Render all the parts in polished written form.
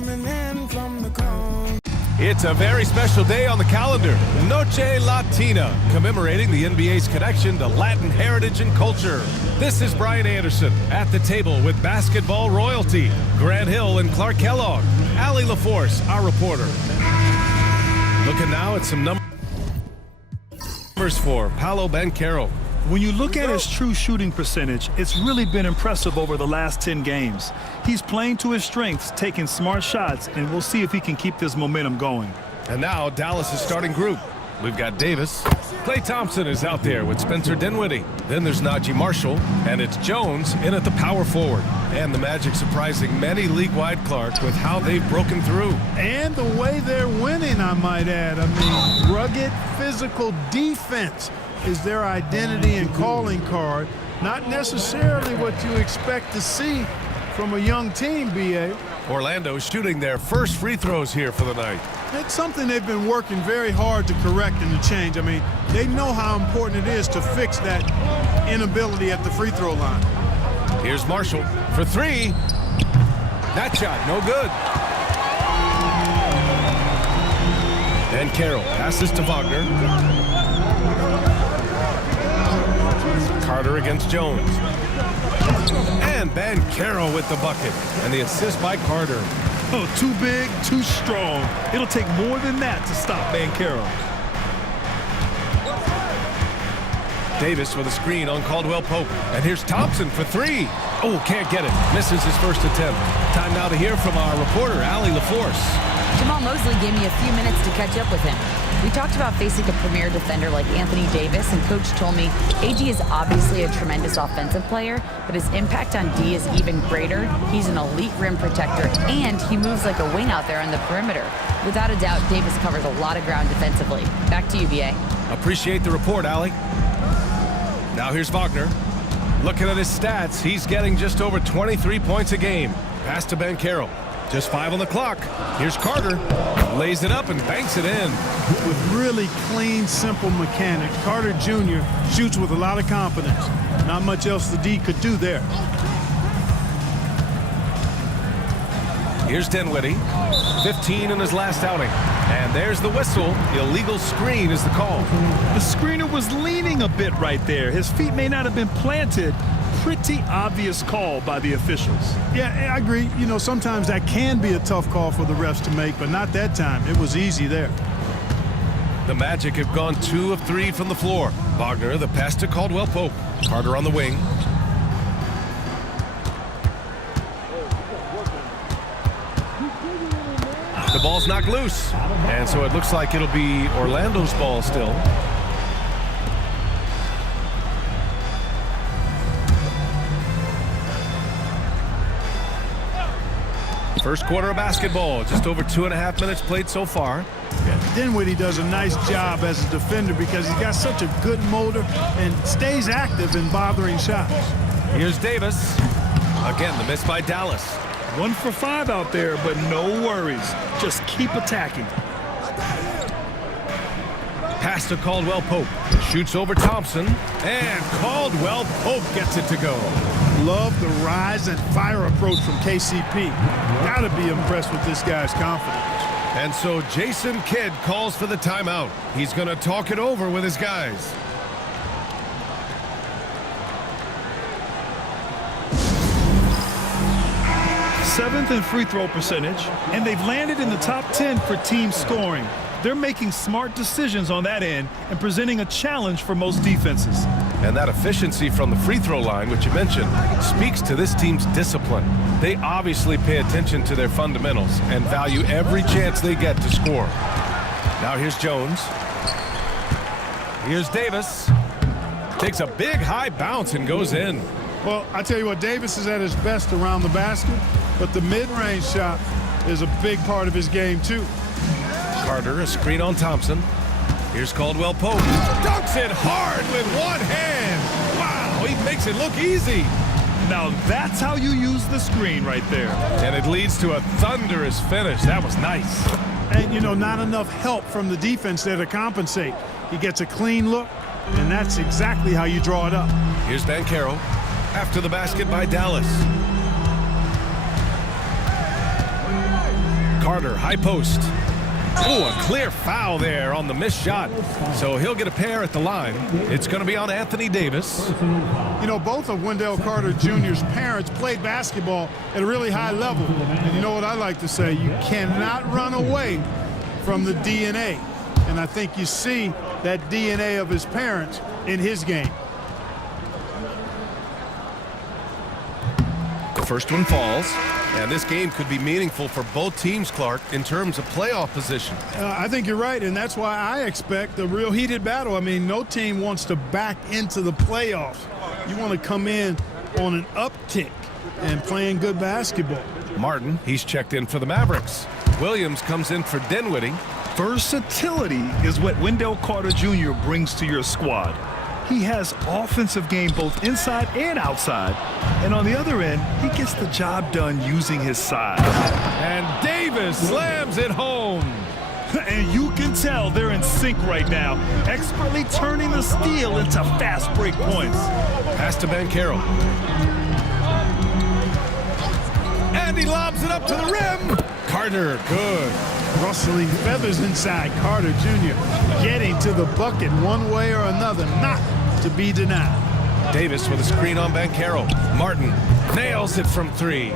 coming in from the cone. It's a very special day on the calendar, Noche Latina, commemorating the NBA's connection to Latin heritage and culture. This is Brian Anderson at the table with basketball royalty, Grant Hill and Clark Kellogg, Allie LaForce, our reporter. Looking now at some numbers for Paolo Banchero. When you look at his true shooting percentage, it's really been impressive over the last 10 games. He's playing to his strengths, taking smart shots, and we'll see if he can keep this momentum going. And now Dallas' starting group. We've got Davis. Klay Thompson is out there with Spencer Dinwiddie. Then there's Najee Marshall, and it's Jones in at the power forward. And the Magic surprising many league-wide, Clark, with how they've broken through. And the way they're winning, I might add. I mean, rugged physical defense is their identity and calling card. Not necessarily what you expect to see from a young team, B.A. Orlando shooting their first free throws here for the night. It's something they've been working very hard to correct and to change. I mean, they know how important it is to fix that inability at the free throw line. Here's Marshall for three. That shot, no good. And Carroll passes to Wagner. Carter against Jones. And Banchero with the bucket. And the assist by Carter. Oh, too big, too strong. It'll take more than that to stop Banchero. Davis with a screen on Caldwell Pope. And here's Thompson for three. Oh, can't get it. Misses his first attempt. Time now to hear from our reporter, Allie LaForce. Jamal Mosley gave me a few minutes to catch up with him. We talked about facing a premier defender like Anthony Davis, and Coach told me AD is obviously a tremendous offensive player, but his impact on D is even greater. He's an elite rim protector, and he moves like a wing out there on the perimeter. Without a doubt, Davis covers a lot of ground defensively. Back to you, B.A. Appreciate the report, Allie. Now here's Wagner. Looking at his stats, he's getting just over 23 points a game. Pass to Banchero. Just 5 on the clock. Here's Carter. Lays it up and banks it in. With really clean, simple mechanics, Carter Jr. shoots with a lot of confidence. Not much else the D could do there. Here's Dinwiddie. 15 in his last outing. And there's the whistle. Illegal screen is the call. The screener was leaning a bit right there. His feet may not have been planted. Pretty obvious call by the officials. Yeah, I agree. You know, sometimes that can be a tough call for the refs to make, but not that time. It was easy there. The Magic have gone 2 of 3 from the floor. Wagner, the pass to Caldwell Pope. Carter on the wing. The ball's knocked loose. And so it looks like it'll be Orlando's ball still. First quarter of basketball, just over 2.5 minutes played so far. Yeah, Dinwiddie does a nice job as a defender because he's got such a good motor and stays active in bothering shots. Here's Davis. Again, the miss by Dallas. 1 for 5 out there, but no worries. Just keep attacking. Pass to Caldwell Pope. Shoots over Thompson. And Caldwell Pope gets it to go. Love the rise and fire approach from KCP. Gotta be impressed with this guy's confidence. And so Jason Kidd calls for the timeout. He's going to talk it over with his guys. Seventh in free throw percentage, and they've landed in the top 10 for team scoring. They're making smart decisions on that end and presenting a challenge for most defenses. And that efficiency from the free throw line, which you mentioned, speaks to this team's discipline. They obviously pay attention to their fundamentals and value every chance they get to score. Now here's Jones. Here's Davis. Takes a big high bounce and goes in. Well, I tell you what, Davis is at his best around the basket, but the mid-range shot is a big part of his game too. Carter, a screen on Thompson. Here's Caldwell Pope. Dunks it hard with one hand. Wow, he makes it look easy. Now that's how you use the screen right there. And it leads to a thunderous finish. That was nice. And, you know, not enough help from the defense there to compensate. He gets a clean look, and that's exactly how you draw it up. Here's Banchero. After the basket by Dallas. Carter, high post. Oh, a clear foul there on the missed shot. So he'll get a pair at the line. It's going to be on Anthony Davis. You know, both of Wendell Carter Jr.'s parents played basketball at a really high level. And you know what I like to say? You cannot run away from the DNA. And I think you see that DNA of his parents in his game. The first one falls. And this game could be meaningful for both teams, Clark, in terms of playoff position. I think you're right, and that's why I expect a real heated battle. I mean, no team wants to back into the playoffs. You want to come in on an uptick and playing good basketball. Martin, he's checked in for the Mavericks. Williams comes in for Dinwiddie. Versatility is what Wendell Carter Jr. brings to your squad. He has offensive game both inside and outside. And on the other end, he gets the job done using his size. And Davis slams it home. And you can tell they're in sync right now, expertly turning the steal into fast break points. Pass to Banchero. And he lobs it up to the rim. Carter, good. Rustling feathers inside. Carter Jr. getting to the bucket one way or another, not to be denied. Davis with a screen on Banchero. Martin nails it from three.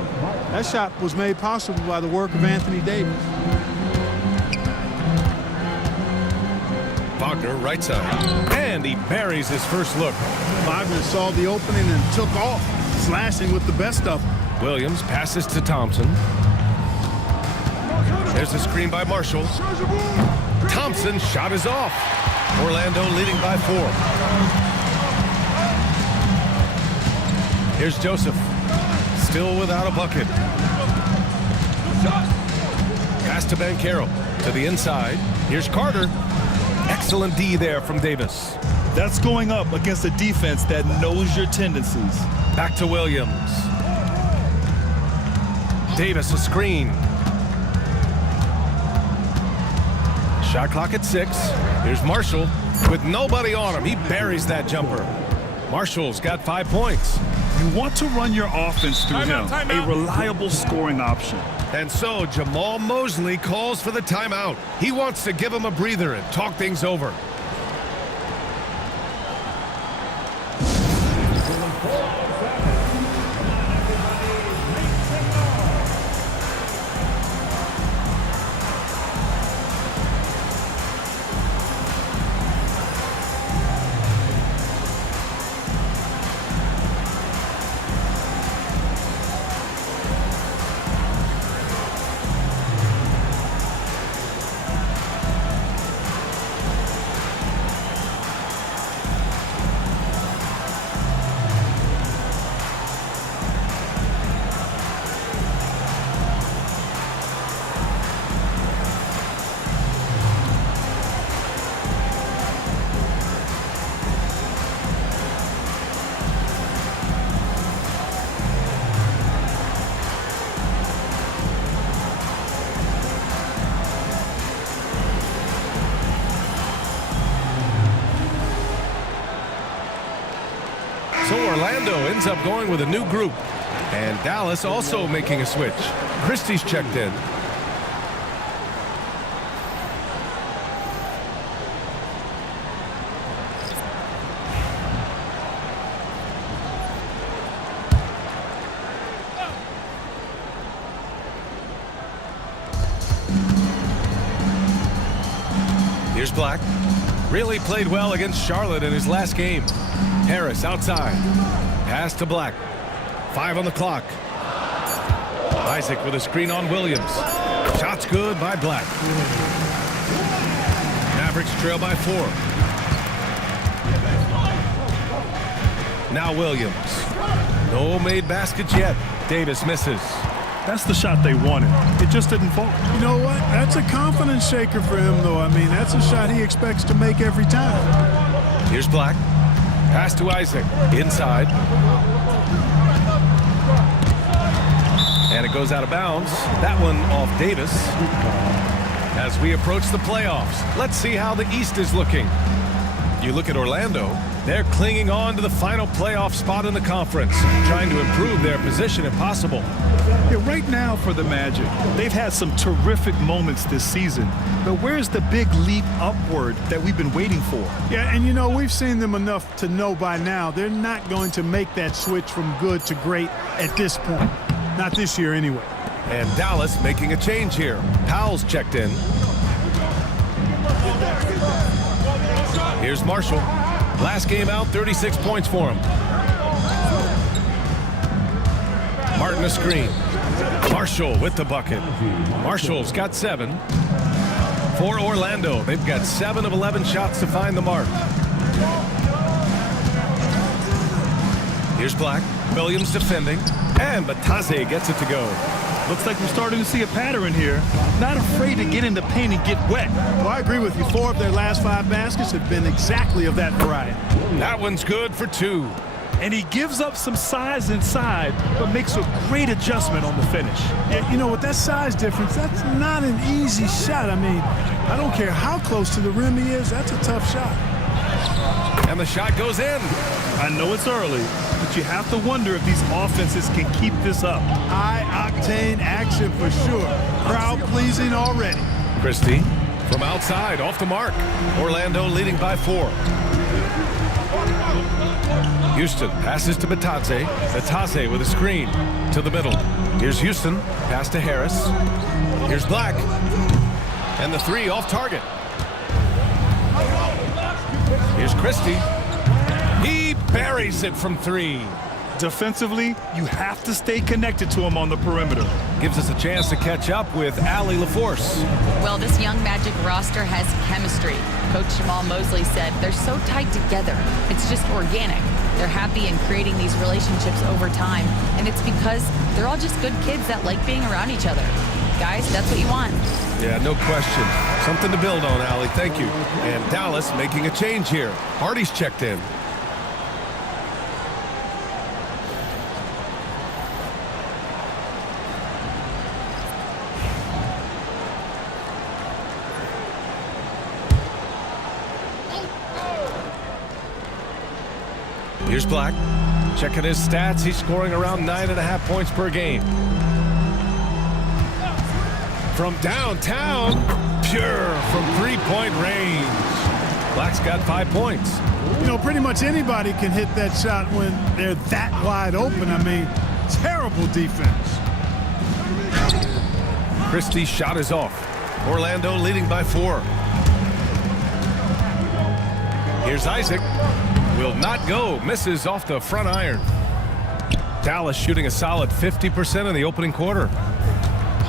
That shot was made possible by the work of Anthony Davis. Wagner, right side. And he buries his first look. Wagner saw the opening and took off, slashing with the best of them. Williams passes to Thompson. There's a screen by Marshall. Thompson's shot is off. Orlando leading by 4. Here's Joseph. Still without a bucket. Pass to Banchero. To the inside. Here's Carter. Excellent D there from Davis. That's going up against a defense that knows your tendencies. Back to Williams. Davis a screen. Shot clock at 6. Here's Marshall with nobody on him. He buries that jumper. Marshall's got 5 points. You want to run your offense through him, a reliable scoring option. And so Jamal Mosley calls for the timeout. He wants to give him a breather and talk things over. So Orlando ends up going with a new group. And Dallas also making a switch. Christie's checked in. Here's Black. Really played well against Charlotte in his last game. Harris outside. Pass to Black. 5 on the clock. Isaac with a screen on Williams. Shot's good by Black. Mavericks trail by 4. Now Williams. No made baskets yet. Davis misses. That's the shot they wanted. It just didn't fall. You know what? That's a confidence shaker for him, though. I mean, that's a shot he expects to make every time. Here's Black. Pass to Isaac. Inside. And it goes out of bounds. That one off Davis. As we approach the playoffs, let's see how the East is looking. You look at Orlando, they're clinging on to the final playoff spot in the conference, trying to improve their position if possible. Yeah, right now for the Magic, they've had some terrific moments this season, but where's the big leap upward that we've been waiting for? Yeah, and you know, we've seen them enough to know by now they're not going to make that switch from good to great at this point. Not this year anyway. And Dallas making a change here. Powell's checked in. Here's Marshall. Last game out, 36 points for him. Martin a screen. Marshall with the bucket. Marshall's got 7. For Orlando, they've got 7 of 11 shots to find the mark. Here's Black. Williams defending. And Batase gets it to go. Looks like we're starting to see a pattern here. Not afraid to get in the paint and get wet. Well, I agree with you. 4 of their last 5 baskets have been exactly of that variety. That one's good for 2. And he gives up some size inside, but makes a great adjustment on the finish. Yeah, you know, with that size difference, that's not an easy shot. I mean, I don't care how close to the rim he is, that's a tough shot. And the shot goes in. I know it's early, but you have to wonder if these offenses can keep this up. High-octane action for sure. Crowd-pleasing already. Christie from outside, off the mark. Orlando leading by 4. Houston passes to Batase. Batase with a screen to the middle. Here's Houston. Pass to Harris. Here's Black. And the 3 off target. Here's Christie. He buries it from 3. Defensively, you have to stay connected to him on the perimeter. Gives us a chance to catch up with Allie LaForce. Well, this young Magic roster has chemistry. Coach Jamal Mosley said they're so tight together. It's just organic. They're happy in creating these relationships over time, and it's because they're all just good kids that like being around each other. Guys, that's what you want. Yeah, no question. Something to build on, Allie. Thank you. And Dallas making a change here. Hardy's checked in. Here's Black. Checking his stats. He's scoring around 9.5 points per game. From downtown, pure from 3-point range. Black's got 5 points. You know, pretty much anybody can hit that shot when they're that wide open. I mean, terrible defense. Christie's shot is off. Orlando leading by 4. Here's Isaac. Will not go. Misses off the front iron. Dallas shooting a solid 50% in the opening quarter.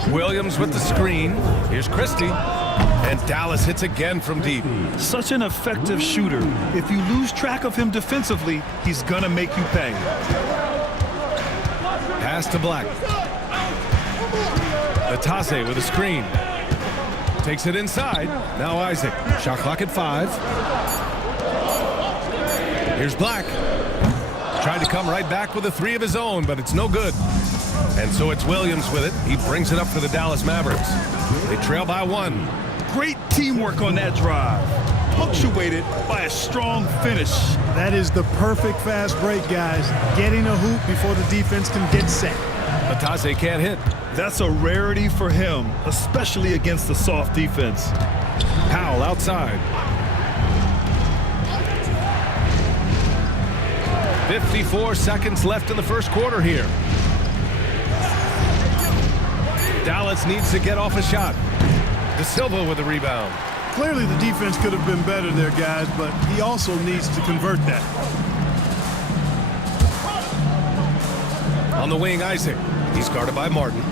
Williams with the screen. Here's Christie. And Dallas hits again from deep. Such an effective shooter. If you lose track of him defensively, he's going to make you pay. Pass to Black. Batase with a screen. Takes it inside. Now Isaac. Shot clock at 5. Here's Black. Trying to come right back with a 3 of his own, but it's no good. And so it's Williams with it. He brings it up for the Dallas Mavericks. They trail by 1. Great teamwork on that drive. Punctuated by a strong finish. That is the perfect fast break, guys. Getting a hoop before the defense can get set. Batase can't hit. That's a rarity for him, especially against the soft defense. Powell outside. 54 seconds left in the first quarter here. Dallas needs to get off a shot. De Silva with the rebound. Clearly the defense could have been better there, guys, but he also needs to convert that. On the wing, Isaac. He's guarded by Martin.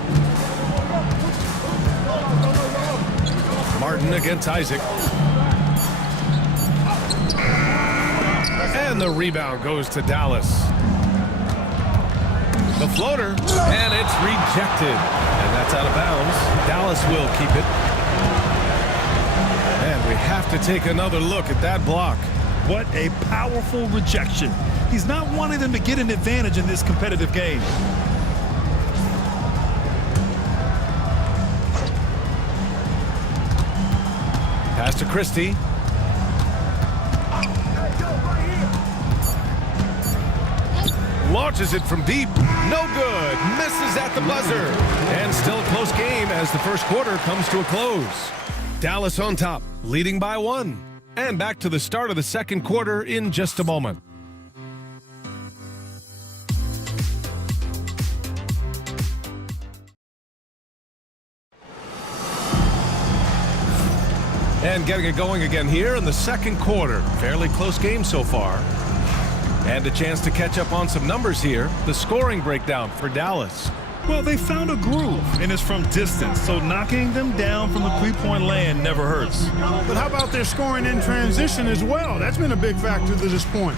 Martin against Isaac. And the rebound goes to Dallas. The floater, and it's rejected. And that's out of bounds. Dallas will keep it. And we have to take another look at that block. What a powerful rejection. He's not wanting them to get an advantage in this competitive game. Pass to Christie. launches it from deep. No good. Misses at the buzzer. And still a close game as the first quarter comes to a close. Dallas on top, leading by 1. And back to the start of the second quarter in just a moment. And getting it going again here in the second quarter. Fairly close game so far. And a chance to catch up on some numbers here. The scoring breakdown for Dallas. Well, they found a groove, and it's from distance, so knocking them down from the three-point land never hurts. But how about their scoring in transition as well? That's been a big factor to this point.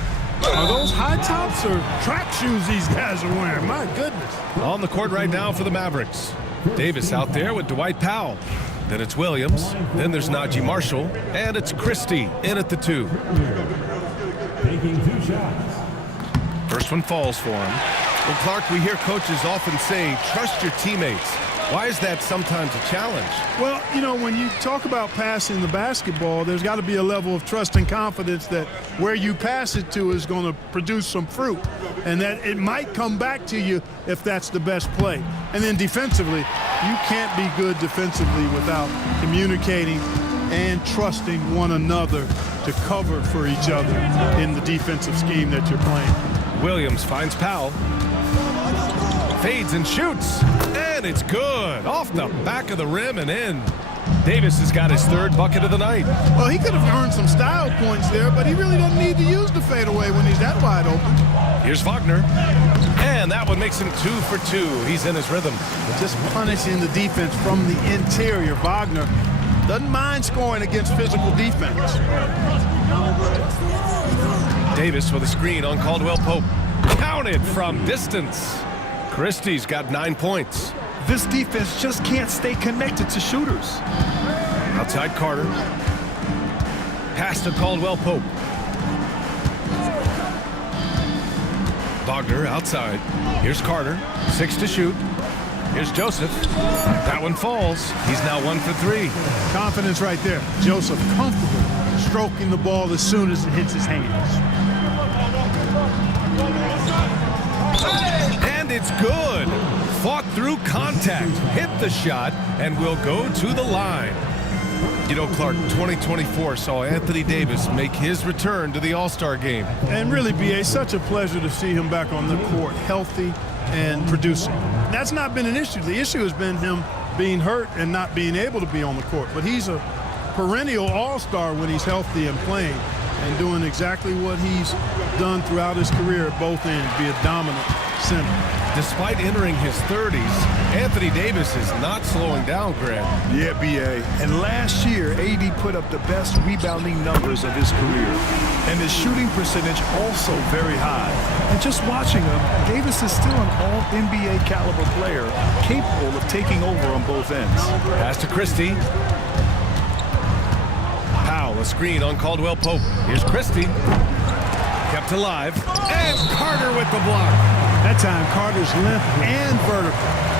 Are those high tops or track shoes these guys are wearing? My goodness. On the court right now for the Mavericks. Davis out there with Dwight Powell. Then it's Williams. Then there's Najee Marshall. And it's Christie in at the 2. Taking 2 shots. First one falls for him. Well, Clark, we hear coaches often say, trust your teammates. Why is that sometimes a challenge? Well, you know, when you talk about passing the basketball, there's got to be a level of trust and confidence that where you pass it to is going to produce some fruit, and that it might come back to you if that's the best play. And then defensively, you can't be good defensively without communicating and trusting one another to cover for each other in the defensive scheme that you're playing. Williams finds Powell. Fades and shoots. And it's good. Off the back of the rim and in. Davis has got his 3rd bucket of the night. Well, he could have earned some style points there, but he really doesn't need to use the fadeaway when he's that wide open. Here's Wagner. And that one makes him 2 for 2. He's in his rhythm. Just punishing the defense from the interior. Wagner doesn't mind scoring against physical defense. Davis with a screen on Caldwell Pope. Counted from distance. Christie's got 9 points. This defense just can't stay connected to shooters. Outside Carter. Pass to Caldwell Pope. Wagner outside. Here's Carter. 6 to shoot. Here's Joseph. That one falls. He's now 1 for 3. Confidence right there. Joseph comfortable stroking the ball as soon as it hits his hands. And it's good. Fought through contact, hit the shot, and will go to the line. You know, Clark, 2024 saw Anthony Davis make his return to the All-Star game. And really, B.A., such a pleasure to see him back on the court, healthy and producing. That's not been an issue. The issue has been him being hurt and not being able to be on the court. But he's a perennial all-star when he's healthy and playing and doing exactly what he's done throughout his career at both ends, be a dominant center. Despite entering his 30s, Anthony Davis is not slowing down, Grant. Yeah, B.A. And last year, AD put up the best rebounding numbers of his career. And his shooting percentage also very high. And just watching him, Davis is still an all-NBA caliber player, capable of taking over on both ends. Pass to Christie. Powell, a screen on Caldwell Pope. Here's Christie. Kept alive. And Carter with the block. That time, Carter's length and vertical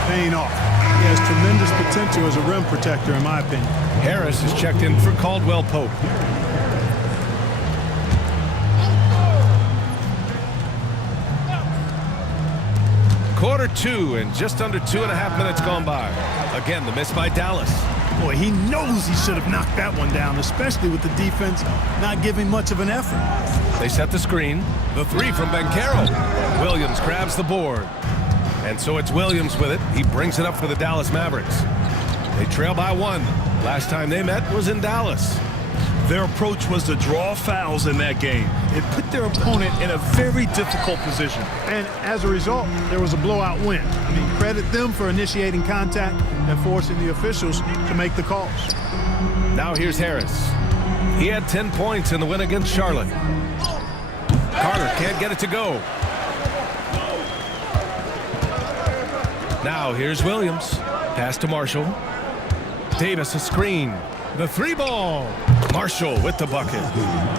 paying off. He has tremendous potential as a rim protector, in my opinion. Harris is checked in for Caldwell Pope. Quarter 2 and just under 2.5 minutes gone by. Again, the miss by Dallas. Boy, he knows he should have knocked that one down, especially with the defense not giving much of an effort. They set the screen. The 3 from Banchero. Williams grabs the board. And so it's Williams with it. He brings it up for the Dallas Mavericks. They trail by 1. Last time they met was in Dallas. Their approach was to draw fouls in that game. It put their opponent in a very difficult position. And as a result, there was a blowout win. I mean, credit them for initiating contact and forcing the officials to make the calls. Now here's Harris. He had 10 points in the win against Charlotte. Carter can't get it to go. Now here's Williams. Pass to Marshall. Davis a screen. The 3-ball. Marshall with the bucket.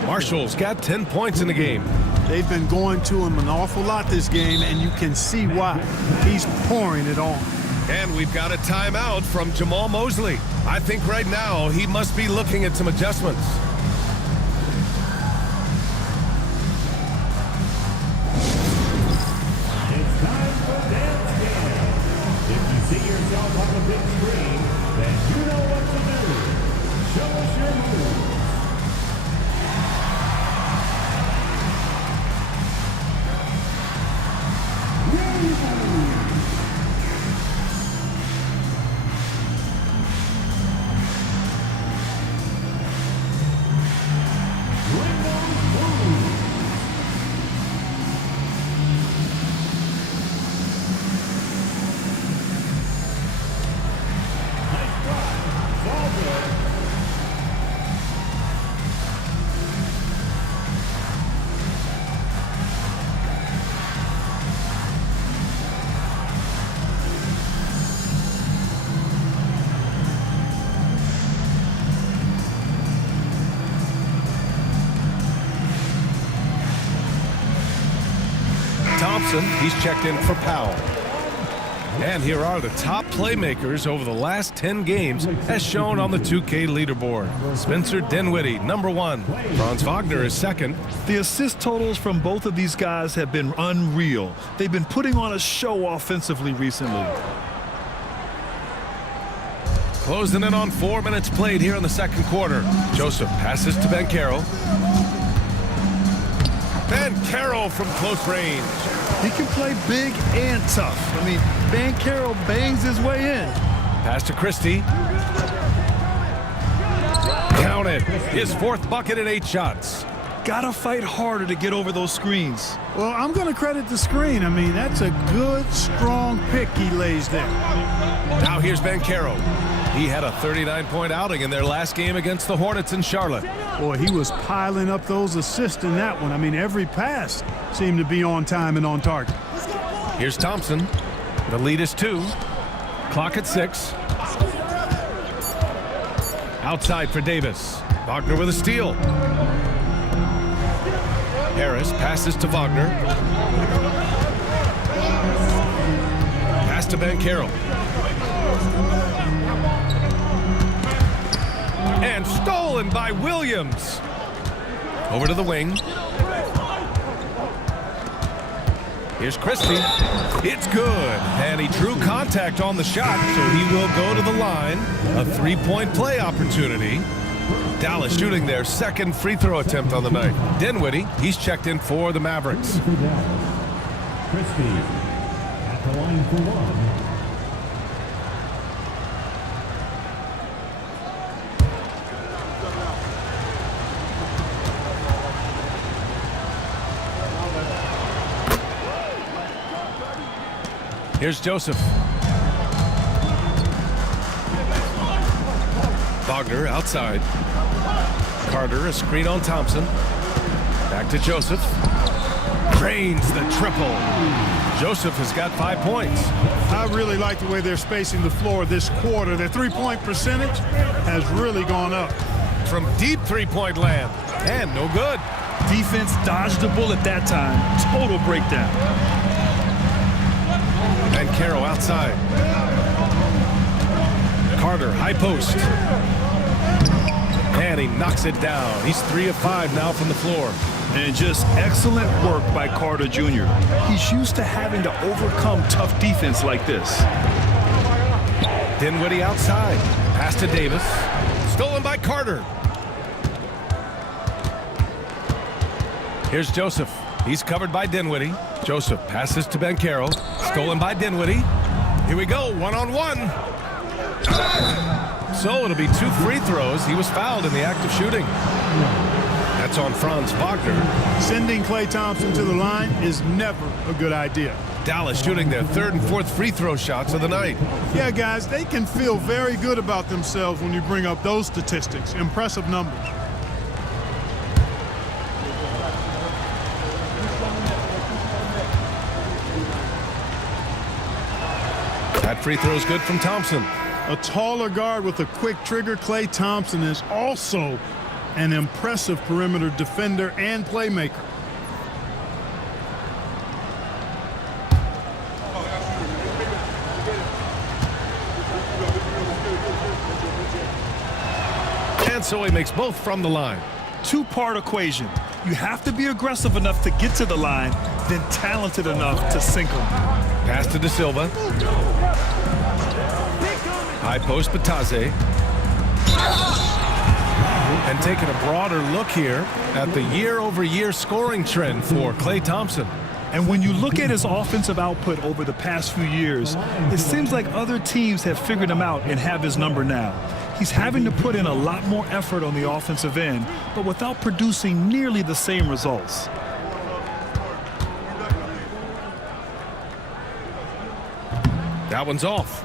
Marshall's got 10 points in the game. They've been going to him an awful lot this game, and you can see why. He's pouring it on. And we've got a timeout from Jamal Mosley. I think right now he must be looking at some adjustments. Thompson, he's checked in for Powell. And here are the top playmakers over the last 10 games as shown on the 2K leaderboard. Spencer Dinwiddie, number 1. Franz Wagner is second. The assist totals from both of these guys have been unreal. They've been putting on a show offensively recently. Closing in on 4 minutes played here in the second quarter. Joseph passes to Banchero. Banchero from close range. He can play big and tough. I mean, Banchero bangs his way in. Pass to Christie. Count it. His 4th bucket in 8 shots. Gotta fight harder to get over those screens. Well, I'm going to credit the screen. I mean, that's a good, strong pick he lays there. Now here's Banchero. He had a 39-point outing in their last game against the Hornets in Charlotte. Boy, he was piling up those assists in that one. I mean, every pass seemed to be on time and on target. Here's Thompson. The lead is 2. Clock at 6. Outside for Davis. Wagner with a steal. Harris passes to Wagner. Pass to Banchero. And stolen by Williams. Over to the wing. Here's Christie. It's good. And he drew contact on the shot, so he will go to the line. A 3-point play opportunity. Dallas shooting their 2nd free throw attempt on the night. Dinwiddie, he's checked in for the Mavericks. Christie at the line for 1. Here's Joseph. Wagner outside. Carter, a screen on Thompson. Back to Joseph. Drains the triple. Joseph has got 5 points. I really like the way they're spacing the floor this quarter. Their 3-point percentage has really gone up. From deep 3-point land. And no good. Defense dodged the bullet that time. Total breakdown. Banchero outside. Carter, high post. And he knocks it down. He's 3 of 5 now from the floor. And just excellent work by Carter Jr. He's used to having to overcome tough defense like this. Dinwiddie outside. Pass to Davis. Stolen by Carter. Here's Joseph. He's covered by Dinwiddie. Joseph passes to Banchero. Stolen by Dinwiddie. Here we go, 1-on-1. So it'll be 2 free throws. He was fouled in the act of shooting. That's on Franz Wagner. Sending Klay Thompson to the line is never a good idea. Dallas shooting their 3rd and 4th free throw shots of the night. Yeah, guys, they can feel very good about themselves when you bring up those statistics. Impressive numbers. That free throw is good from Thompson. A taller guard with a quick trigger, Klay Thompson is also an impressive perimeter defender and playmaker. And so he makes both from the line. 2-part equation. You have to be aggressive enough to get to the line, then talented enough to sink them. Pass to De Silva. High post, Batase. And taking a broader look here at the year-over-year scoring trend for Klay Thompson. And when you look at his offensive output over the past few years, it seems like other teams have figured him out and have his number now. He's having to put in a lot more effort on the offensive end, but without producing nearly the same results. That one's off.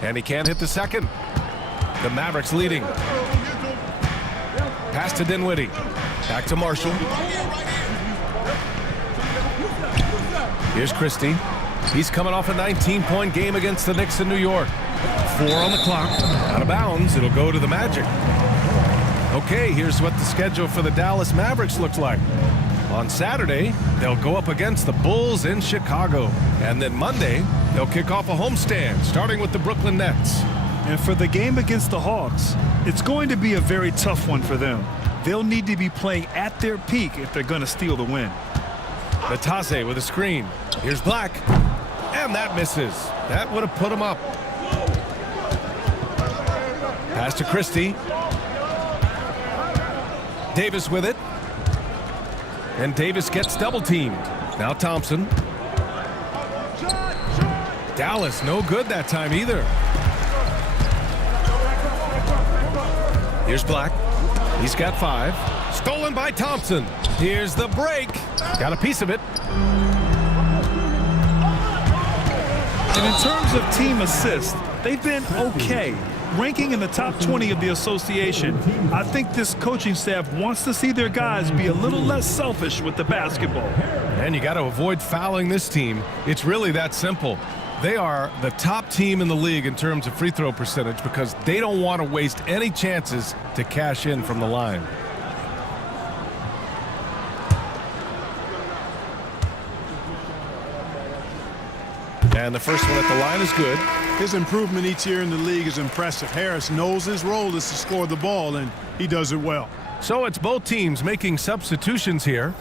And he can't hit the second. The Mavericks leading. Pass to Dinwiddie. Back to Marshall. Here's Christie. He's coming off a 19-point game against the Knicks in New York. 4 on the clock. Out of bounds. It'll go to the Magic. Okay, here's what the schedule for the Dallas Mavericks looks like. On Saturday, they'll go up against the Bulls in Chicago. And then Monday, they'll kick off a homestand, starting with the Brooklyn Nets. And for the game against the Hawks, it's going to be a very tough one for them. They'll need to be playing at their peak if they're going to steal the win. Natase with a screen. Here's Black. And that misses. That would have put him up. Pass to Christie. Davis with it. And Davis gets double teamed. Now Thompson. Dallas no good that time either. Here's Black. He's got 5. Stolen by Thompson. Here's the break. Got a piece of it. And in terms of team assists, they've been okay. Ranking in the top 20 of the association, I think this coaching staff wants to see their guys be a little less selfish with the basketball. And you got to avoid fouling this team. It's really that simple. They are the top team in the league in terms of free throw percentage because they don't want to waste any chances to cash in from the line. And the first one at the line is good. His improvement each year in the league is impressive. Harris knows his role is to score the ball, and he does it well. So it's both teams making substitutions here.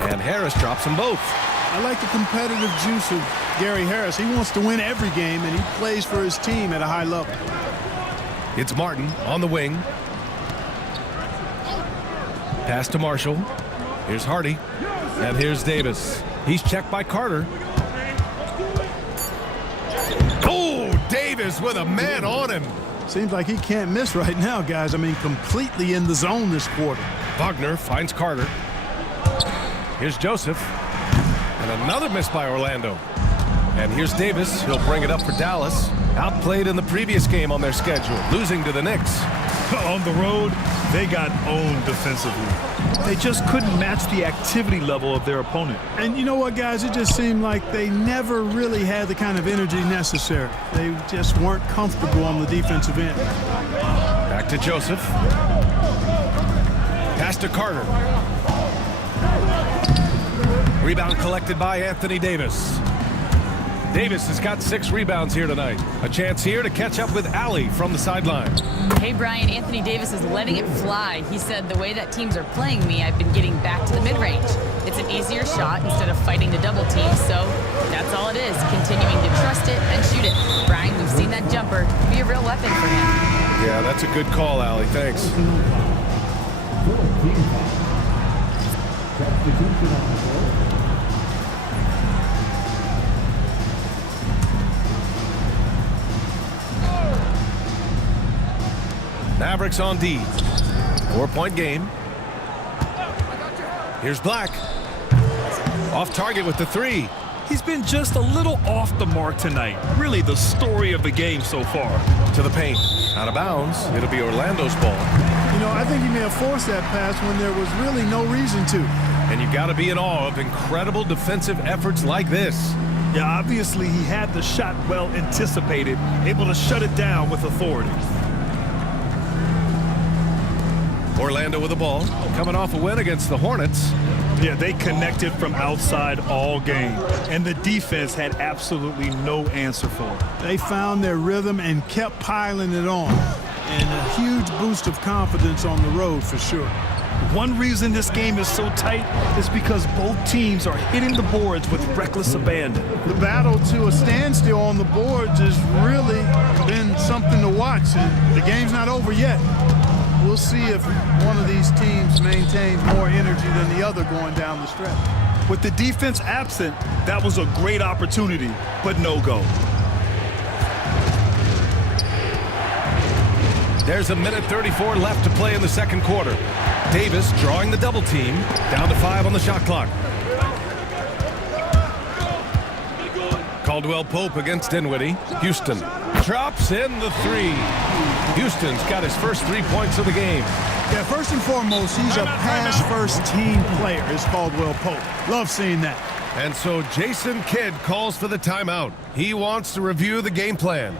And Harris drops them both. I like the competitive juice of Gary Harris. He wants to win every game, and he plays for his team at a high level. It's Martin on the wing. Pass to Marshall. Here's Hardy. And here's Davis. He's checked by Carter. Oh, Davis with a man on him. Seems like he can't miss right now, guys. I mean, completely in the zone this quarter. Wagner finds Carter. Here's Joseph. And another miss by Orlando. And here's Davis. He'll bring it up for Dallas. Outplayed in the previous game on their schedule, losing to the Knicks. On the road, they got owned defensively. They just couldn't match the activity level of their opponent. And you know what, guys? It just seemed like they never really had the kind of energy necessary. They just weren't comfortable on the defensive end. Back to Joseph. Pass to Carter. Rebound collected by Anthony Davis. Davis has got 6 rebounds here tonight. A chance here to catch up with Allie from the sideline. Hey, Brian, Anthony Davis is letting it fly. He said, the way that teams are playing me, I've been getting back to the mid-range. It's an easier shot instead of fighting the double team, so that's all it is, continuing to trust it and shoot it. Brian, we've seen that jumper be a real weapon for him. Yeah, that's a good call, Allie. Thanks. Mavericks on D. 4-point game. Here's Black. Off target with the 3. He's been just a little off the mark tonight. Really the story of the game so far. To the paint. Out of bounds. It'll be Orlando's ball. You know, I think he may have forced that pass when there was really no reason to. And you got to be in awe of incredible defensive efforts like this. Yeah, obviously he had the shot well anticipated, able to shut it down with authority. Orlando with the ball, coming off a win against the Hornets. Yeah, they connected from outside all game, and the defense had absolutely no answer for it. They found their rhythm and kept piling it on. And a huge boost of confidence on the road for sure. One reason this game is so tight is because both teams are hitting the boards with reckless abandon. The battle to a standstill on the boards has really been something to watch, and the game's not over yet. We'll see if one of these teams maintains more energy than the other going down the stretch. With the defense absent, that was a great opportunity, but no go. There's a minute 34 left to play in the second quarter. Davis drawing the double team, down to 5 on the shot clock. Caldwell Pope against Dinwiddie. Houston drops in the 3. Houston's got his first 3 points of the game. Yeah, first and foremost, he's a pass-first team player, is Caldwell Pope. Love seeing that. And so Jason Kidd calls for the timeout. He wants to review the game plan.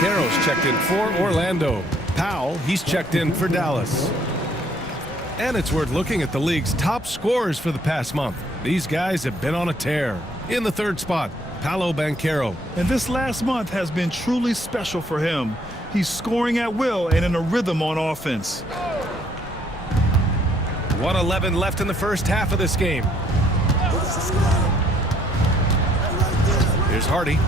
Carroll's checked in for Orlando. Powell, he's checked in for Dallas. And it's worth looking at the league's top scorers for the past month. These guys have been on a tear. In the third spot, Paolo Banchero. And this last month has been truly special for him. He's scoring at will and in a rhythm on offense. 1:11 left in the first half of this game. Here's Hardy.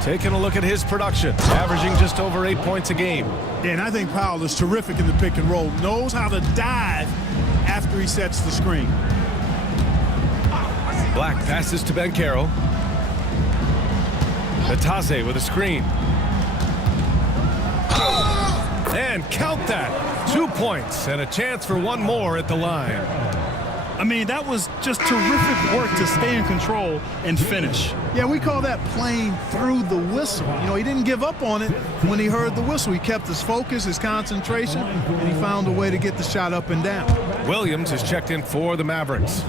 Taking a look at his production, averaging just over 8 points a game. Yeah, and I think Powell is terrific in the pick and roll. Knows how to dive after he sets the screen. Black passes to Banchero. Batase with a screen. And count that. 2 points and a chance for one more at the line. I mean, that was just terrific work to stay in control and finish. Yeah, we call that playing through the whistle. You know, he didn't give up on it when he heard the whistle. He kept his focus, his concentration, and he found a way to get the shot up and down. Williams has checked in for the Mavericks.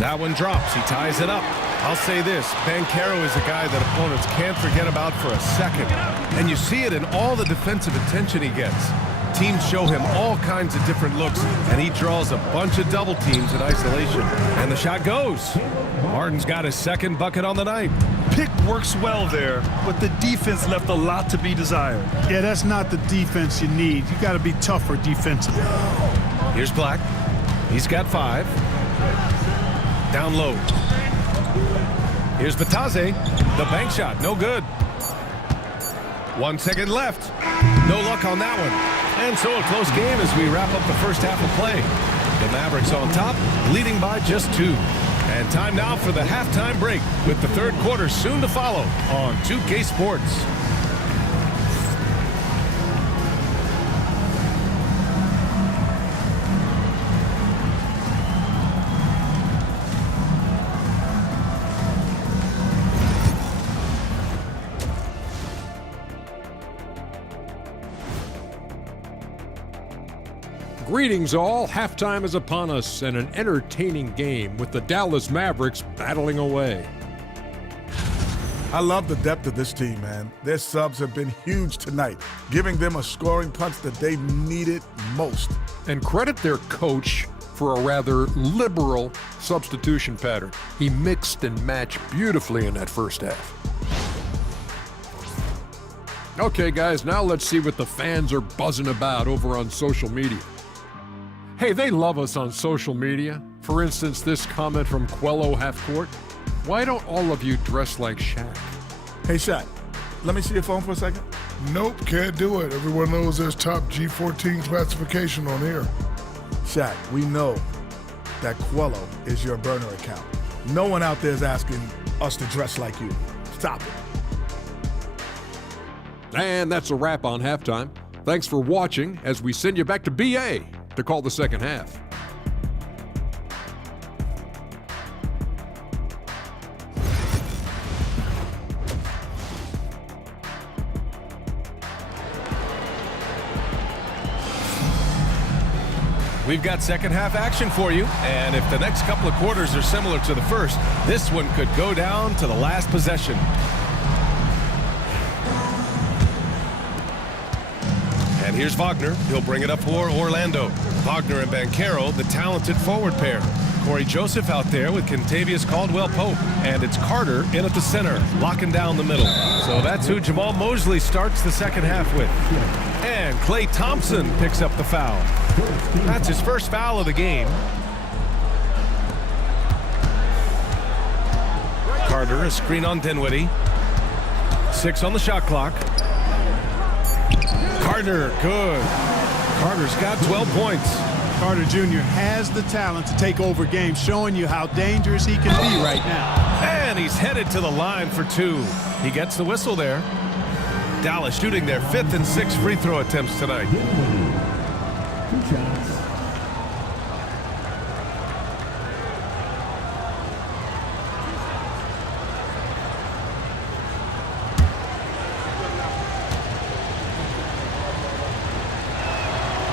That one drops. He ties it up. I'll say this, Banchero is a guy that opponents can't forget about for a second. And you see it in all the defensive attention he gets. Teams show him all kinds of different looks, and he draws a bunch of double teams in isolation. And the shot goes. Martin's got his second bucket on the night. Pick works well there, but the defense left a lot to be desired. Yeah, that's not the defense you need. You got to be tougher defensively. Here's Black. He's got 5. Down low. Here's Batase. The bank shot, no good. 1 second left. No luck on that one. And so a close game as we wrap up the first half of play. The Mavericks on top, leading by just 2. And time now for the halftime break, with the third quarter soon to follow on 2K Sports. Greetings all, halftime is upon us and an entertaining game with the Dallas Mavericks battling away. I love the depth of this team, man. Their subs have been huge tonight, giving them a scoring punch that they needed most. And credit their coach for a rather liberal substitution pattern. He mixed and matched beautifully in that first half. Okay, guys, now let's see what the fans are buzzing about over on social media. Hey, they love us on social media. For instance, this comment from Quello Halfcourt. Why don't all of you dress like Shaq? Hey, Shaq, let me see your phone for a second. Nope, can't do it. Everyone knows there's top G14 classification on here. Shaq, we know that Quello is your burner account. No one out there is asking us to dress like you. Stop it. And that's a wrap on halftime. Thanks for watching as we send you back to BA to call the second half. We've got second half action for you, and if the next couple of quarters are similar to the first, this one could go down to the last possession. And here's Wagner. He'll bring it up for Orlando. Wagner and Banchero, the talented forward pair. Corey Joseph out there with Kentavious Caldwell-Pope. And it's Carter in at the center, locking down the middle. So that's who Jamal Mosley starts the second half with. And Klay Thompson picks up the foul. That's his first foul of the game. Carter, a screen on Dinwiddie. 6 on the shot clock. Carter, good. Carter's got 12 points. Carter Jr. has the talent to take over games, showing you how dangerous he can be right now. And he's headed to the line for 2. He gets the whistle there. Dallas shooting their 5th and 6th free throw attempts tonight. 2 shots.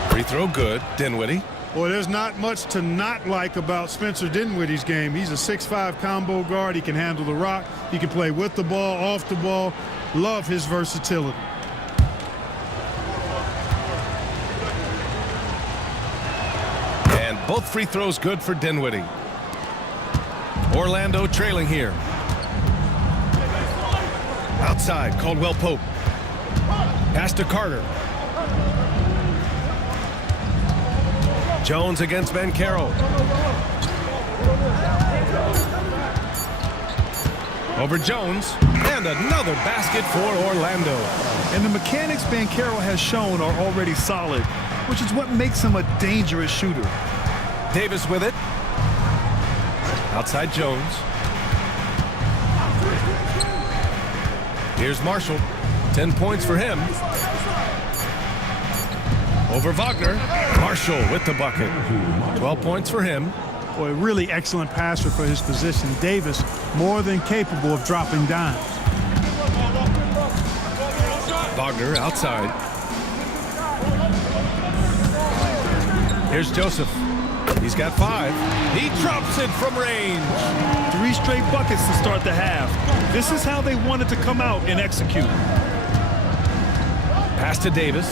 Free throw good. Dinwiddie. Boy, there's not much to not like about Spencer Dinwiddie's game. He's a 6'5" combo guard. He can handle the rock. He can play with the ball, off the ball. Love his versatility. And both free throws good for Dinwiddie. Orlando trailing here. Outside, Caldwell-Pope. Pass to Carter. Jones against Banchero. Over Jones, and another basket for Orlando. And the mechanics Banchero has shown are already solid, which is what makes him a dangerous shooter. Davis with it. Outside Jones. Here's Marshall. 10 points for him. Over Wagner. Marshall with the bucket. 12 points for him. Boy, really excellent passer for his position. Davis more than capable of dropping dimes. Wagner outside. Here's Joseph. He's got 5. He drops it from range. 3 straight buckets to start the half. This is how they wanted to come out and execute. Pass to Davis.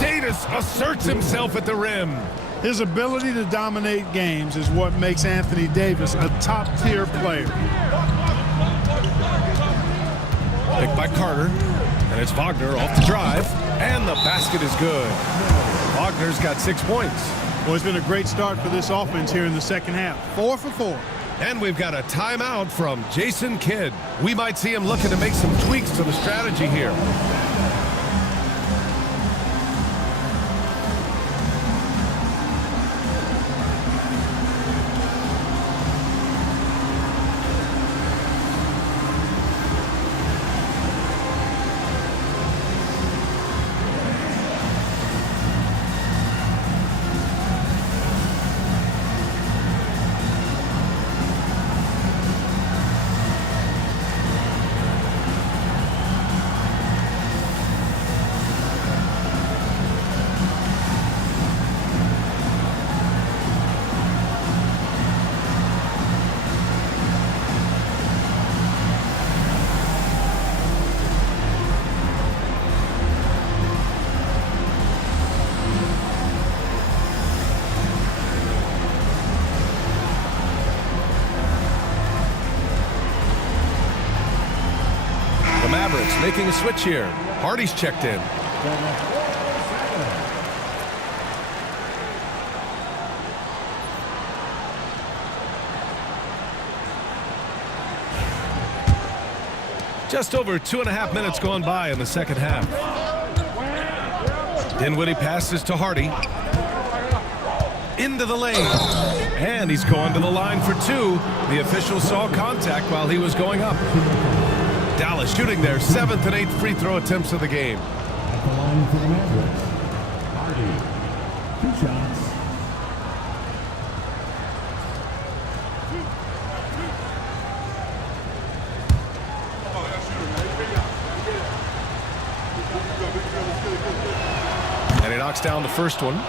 Davis asserts himself at the rim. His ability to dominate games is what makes Anthony Davis a top-tier player. Picked by Carter, and it's Wagner off the drive, and the basket is good. Wagner's got 6 points. Well, it's been a great start for this offense here in the second half. 4 for 4. And we've got a timeout from Jason Kidd. We might see him looking to make some tweaks to the strategy here. Mavericks making a switch here. Hardy's checked in. Just over 2.5 minutes gone by in the second half. Dinwiddie passes to Hardy. Into the lane. And he's going to the line for two. The official saw contact while he was going up. Dallas shooting their 7th and 8th free throw attempts of the game. At the line for the Mavericks, Hardy. 2 shots. And he knocks down the first one.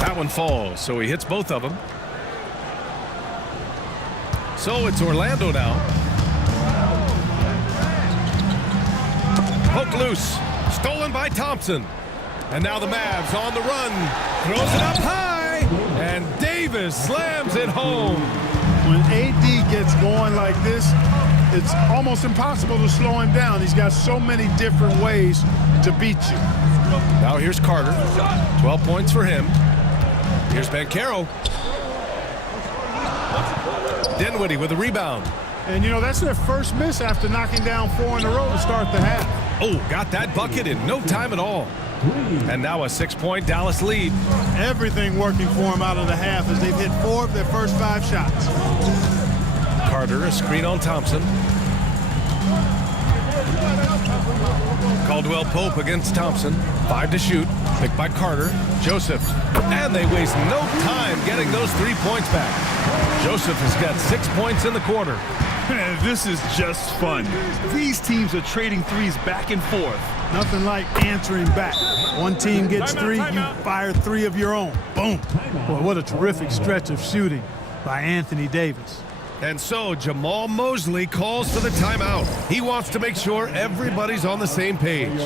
That one falls, so he hits both of them. So it's Orlando now. Poked loose. Stolen by Thompson. And now the Mavs on the run. Throws it up high. And Davis slams it home. When AD gets going like this, it's almost impossible to slow him down. He's got so many different ways to beat you. Now here's Carter. 12 points for him. Here's Banchero. Dinwiddie with a rebound. And, you know, that's their first miss after knocking down 4 in a row to start the half. Oh, got that bucket in no time at all. And now a 6-point Dallas lead. Everything working for them out of the half as they've hit 4 of their first 5 shots. Carter, a screen on Thompson. Caldwell Pope against Thompson. 5 to shoot. Picked by Carter. Joseph. And they waste no time getting those 3 points back. Joseph has got 6 points in the quarter. This is just fun. These teams are trading threes back and forth. Nothing like answering back. One team gets 3, you fire 3 of your own. Boom. Boy, what a terrific stretch of shooting by Anthony Davis. And so Jamal Mosley calls for the timeout. He wants to make sure everybody's on the same page.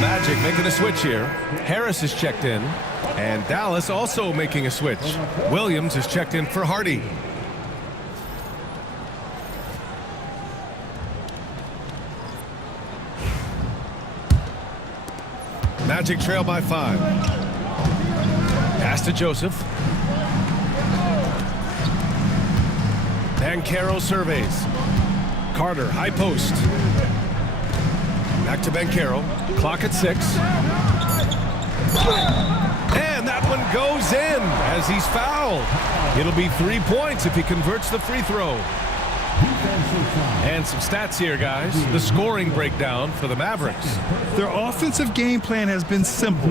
Magic making a switch here. Harris is checked in. And Dallas also making a switch. Williams is checked in for Hardy. Magic trail by 5. Pass to Joseph. Banchero surveys. Carter, high post. Back to Banchero. Clock at 6. And that one goes in as he's fouled. It'll be 3 points if he converts the free throw. And some stats here, guys. The scoring breakdown for the Mavericks. Their offensive game plan has been simple.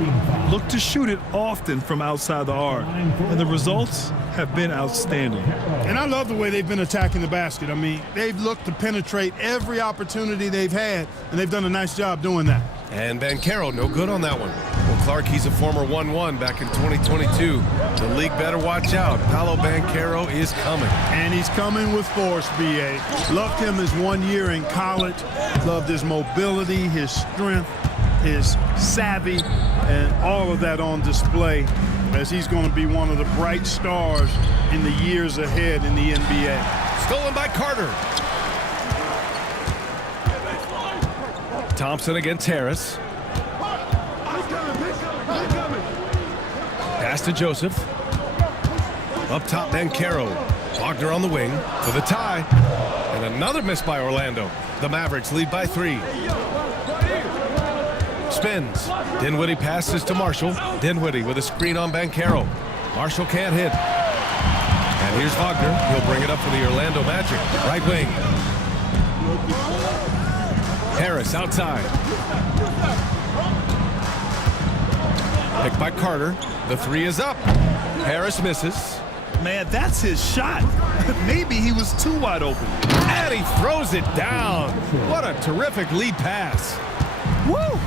Look to shoot it often from outside the arc. And the results have been outstanding. And I love the way they've been attacking the basket. I mean, they've looked to penetrate every opportunity they've had, and they've done a nice job doing that. And Banchero, no good on that one. Well, Clark, he's a former 1-1 back in 2022. The league better watch out. Paolo Banchero is coming. And he's coming with force, B.A. Loved him his 1 year in college. Loved his mobility, his strength, his savvy, and all of that on display as he's going to be one of the bright stars in the years ahead in the NBA. Stolen by Carter. Thompson against Harris. Pass to Joseph. Up top, Bankero. Wagner on the wing for the tie. And another miss by Orlando. The Mavericks lead by 3. Spins. Dinwiddie passes to Marshall. Dinwiddie with a screen on Bankero. Marshall can't hit. And here's Wagner. He'll bring it up for the Orlando Magic. Right wing. Harris outside. Picked by Carter. The 3 is up. Harris misses. Man, that's his shot. Maybe he was too wide open. And he throws it down. What a terrific lead pass. Woo!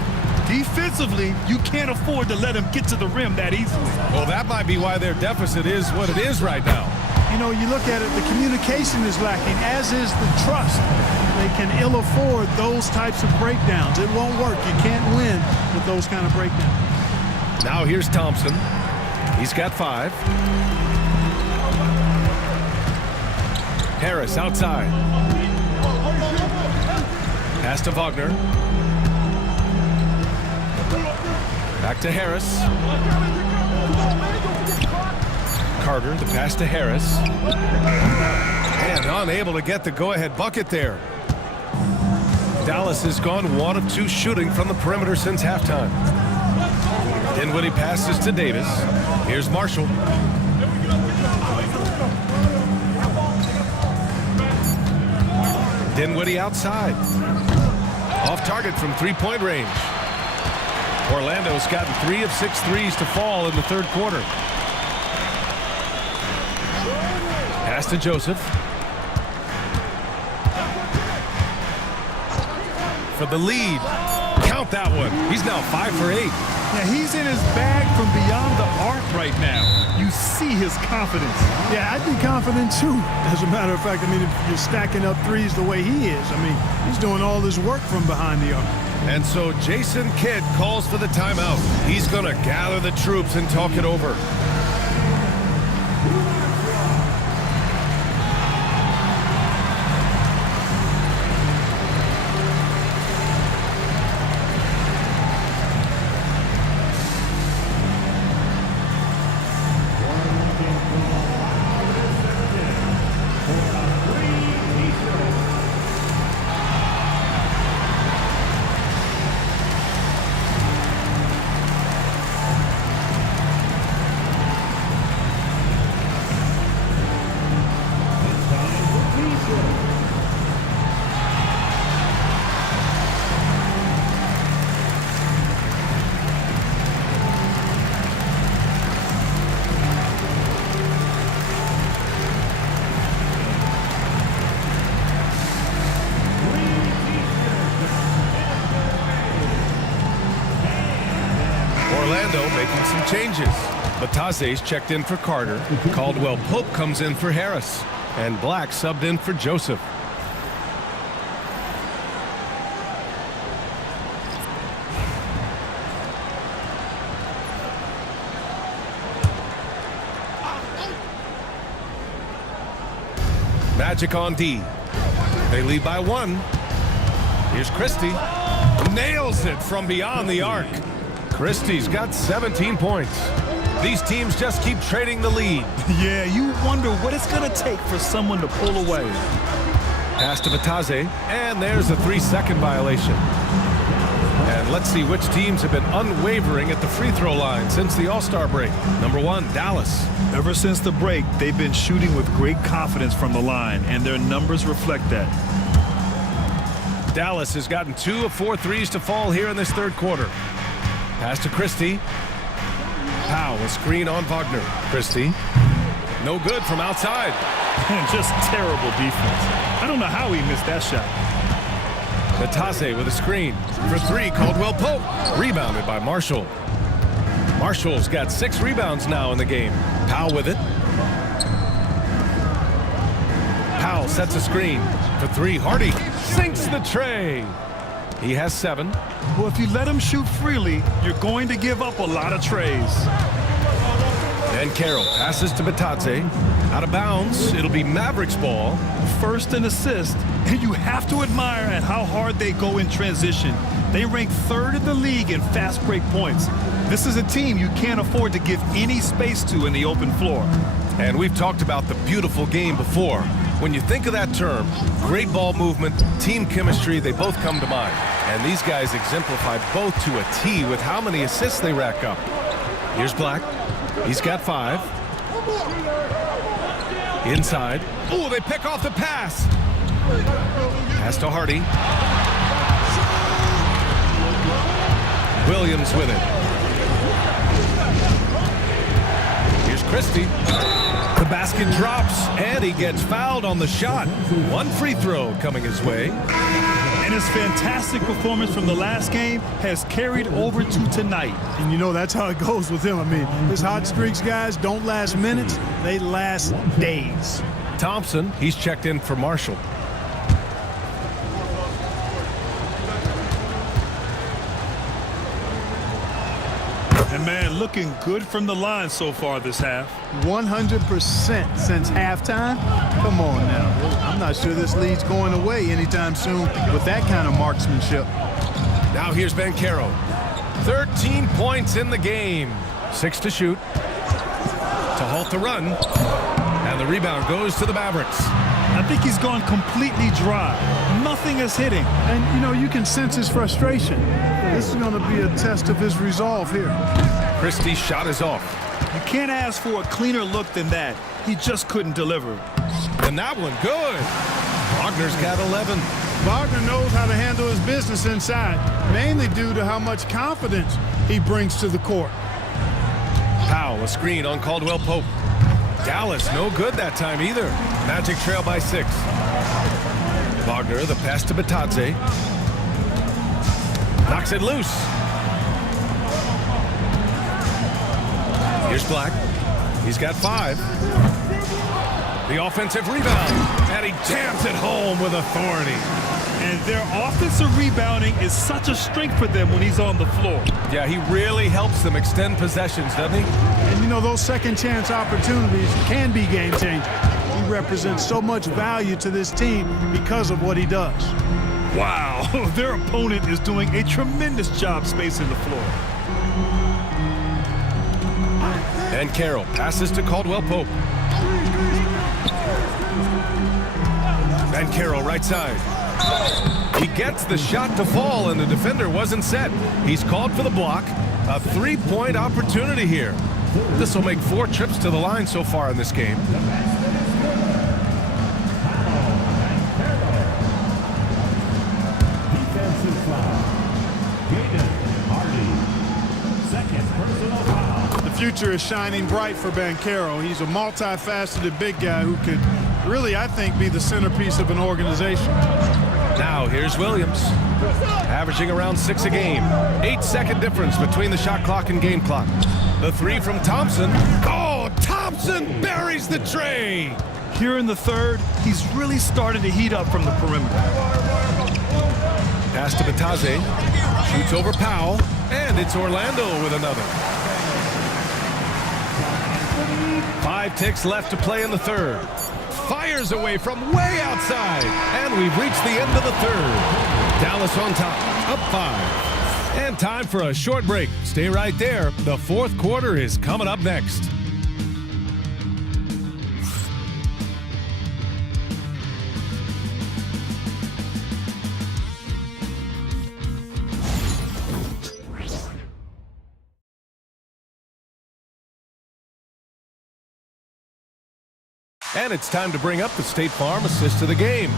Defensively, you can't afford to let him get to the rim that easily. Well, that might be why their deficit is what it is right now. You know, you look at it, the communication is lacking, as is the trust. They can ill afford those types of breakdowns. It won't work. You can't win with those kind of breakdowns. Now here's Thompson. He's got 5. Harris outside. Pass to Wagner. Back to Harris. Carter, the pass to Harris. And unable to get the go-ahead bucket there. Dallas has gone 1 of 2 shooting from the perimeter since halftime. Dinwiddie passes to Davis. Here's Marshall. Dinwiddie outside. Off target from 3-point range. Orlando's gotten 3 of 6 threes to fall in the third quarter. Pass to Joseph. For the lead. Count that one. He's now 5 for 8. Yeah, he's in his bag from beyond the arc right now. You see his confidence. Yeah, I'd be confident too. As a matter of fact, I mean, if you're stacking up threes the way he is, I mean, he's doing all this work from behind the arc. And so Jason Kidd calls for the timeout. He's going to gather the troops and talk it over. Orlando making some changes. Batase's checked in for Carter. Caldwell Pope comes in for Harris. And Black subbed in for Joseph. Magic on D. They lead by 1. Here's Christie. Nails it from beyond the arc. Christie's got 17 points. These teams just keep trading the lead. Yeah, you wonder what it's going to take for someone to pull away. Pass to Batase, and there's a 3-second violation. And let's see which teams have been unwavering at the free throw line since the All-Star break. Number 1, Dallas. Ever since the break, they've been shooting with great confidence from the line, and their numbers reflect that. Dallas has gotten 2 of 4 threes to fall here in this third quarter. Pass to Christie. Powell, a screen on Wagner. Christie. No good from outside. Just terrible defense. I don't know how he missed that shot. Batase with a screen. For 3, Caldwell Pope. Rebounded by Marshall. Marshall's got 6 rebounds now in the game. Powell with it. Powell sets a screen. For 3, Hardy sinks the tray. He has 7. Well, if you let him shoot freely, you're going to give up a lot of trays. And Carroll passes to Batase. Out of bounds. It'll be Mavericks ball. First and assist. And you have to admire at how hard they go in transition. They rank 3rd in the league in fast break points. This is a team you can't afford to give any space to in the open floor. And we've talked about the beautiful game before. When you think of that term, great ball movement, team chemistry, they both come to mind. And these guys exemplify both to a T with how many assists they rack up. Here's Black. He's got 5. Inside. Oh, they pick off the pass. Pass to Hardy. Williams with it. Here's Christie. The basket drops, and he gets fouled on the shot. 1 free throw coming his way. And his fantastic performance from the last game has carried over to tonight. And you know that's how it goes with him. I mean, his hot streaks, guys, don't last minutes. They last days. Thompson, he's checked in for Marshall. And man, looking good from the line so far this half. 100% since halftime. Come on now. I'm not sure this lead's going away anytime soon with that kind of marksmanship. Now here's Banchero. 13 points in the game. 6 to shoot. To halt the run. And the rebound goes to the Mavericks. I think he's gone completely dry. Nothing is hitting. And, you know, you can sense his frustration. This is going to be a test of his resolve here. Christie's shot is off. You can't ask for a cleaner look than that. He just couldn't deliver. And that one good. Wagner's got 11. Wagner knows how to handle his business inside, mainly due to how much confidence he brings to the court. Powell, a screen on Caldwell Pope. Dallas, no good that time either. Magic trail by 6. Wagner, the pass to Batadze. Knocks it loose. Here's Black. He's got 5. The offensive rebound. And he jams it home with authority. And their offensive rebounding is such a strength for them when he's on the floor. Yeah, he really helps them extend possessions, doesn't he? And you know, those second chance opportunities can be game changers. He represents so much value to this team because of what he does. Wow, their opponent is doing a tremendous job spacing the floor. And Carroll passes to Caldwell Pope. And Carroll right side. He gets the shot to fall, and the defender wasn't set. He's called for the block. A 3-point opportunity here. This will make 4 trips to the line so far in this game. Defensive foul. Second personal foul. The future is shining bright for Banchero. He's a multifaceted big guy who could really, I think, be the centerpiece of an organization. Now here's Williams, averaging around 6 a game. 8-second difference between the shot clock and game clock. The 3 from Thompson. Oh, Thompson buries the tray. Here in the third, he's really started to heat up from the perimeter. Pass to Batadze. Shoots over Powell. And it's Orlando with another. 5 ticks left to play in the third. Fires away from way outside. And we've reached the end of the third. Dallas on top, up 5. And time for a short break. Stay right there. The fourth quarter is coming up next. And it's time to bring up the State Farm assist of the game.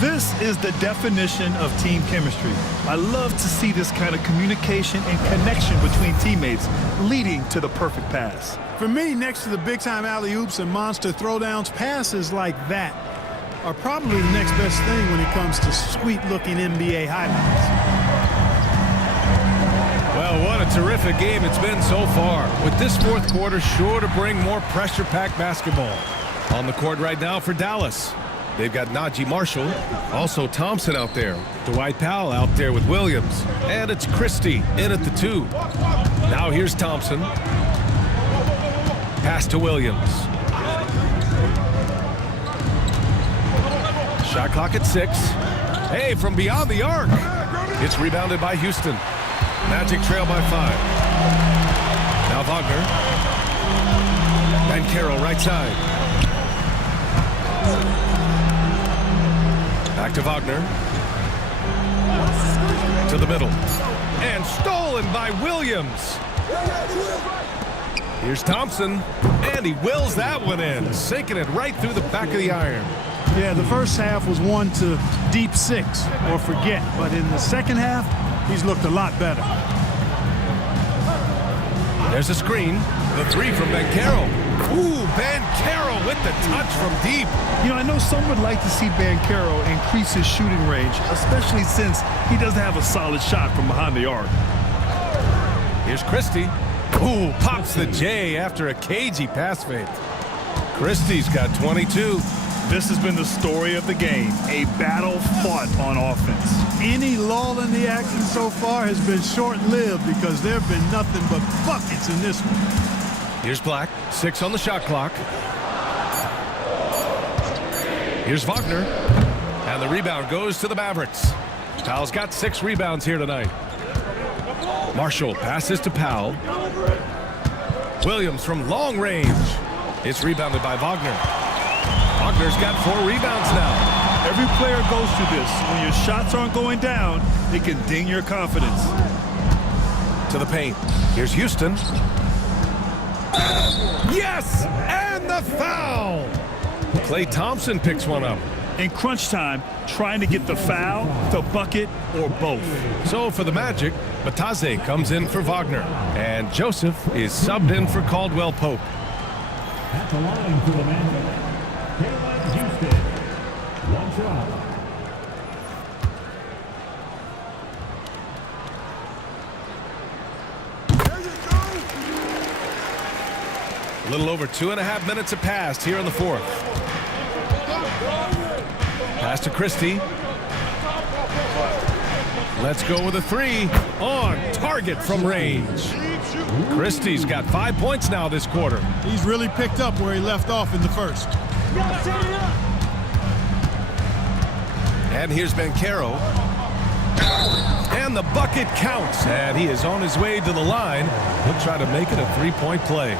This is the definition of team chemistry. I love to see this kind of communication and connection between teammates leading to the perfect pass. For me, next to the big-time alley-oops and monster throwdowns, passes like that are probably the next best thing when it comes to sweet-looking NBA highlights. Well, what a terrific game it's been so far. With this fourth quarter sure to bring more pressure-packed basketball. On the court right now for Dallas. They've got Najee Marshall, also Thompson out there. Dwight Powell out there with Williams. And it's Christie in at the 2. Now here's Thompson. Pass to Williams. Shot clock at 6. Hey, from beyond the arc. It's rebounded by Houston. Magic trail by 5. Now Wagner. Banchero right side. Back to Wagner. To the middle. And stolen by Williams. Here's Thompson. And he wills that one in, sinking it right through the back of the iron. Yeah, the first half was one to deep 6 or forget. But in the second half, he's looked a lot better. There's a screen. The 3 from Banchero. Ooh, Banchero with the touch from deep. You know, I know some would like to see Banchero increase his shooting range, especially since he doesn't have a solid shot from behind the arc. Here's Christie. Ooh, pops the J after a cagey pass fake. Christie's got 22. This has been the story of the game, a battle fought on offense. Any lull in the action so far has been short-lived because there have been nothing but buckets in this one. Here's Black, 6 on the shot clock. Here's Wagner, and the rebound goes to the Mavericks. Powell's got 6 rebounds here tonight. Marshall passes to Powell. Williams from long range. It's rebounded by Wagner. Wagner's got 4 rebounds now. Every player goes through this. When your shots aren't going down, it can ding your confidence. To the paint. Here's Houston. Yes! And the foul! Klay Thompson picks one up. In crunch time, trying to get the foul, the bucket, or both. So for the Magic, Bataze comes in for Wagner. And Joseph is subbed in for Caldwell Pope. At the line for the Magic, Houston. One shot. A little over 2.5 minutes have passed here in the 4th. Pass to Christie. Let's go with a 3 on target from range. Christie's got 5 points now this quarter. He's really picked up where he left off in the first. And here's Banchero. And the bucket counts. And he is on his way to the line. He'll try to make it a 3-point play.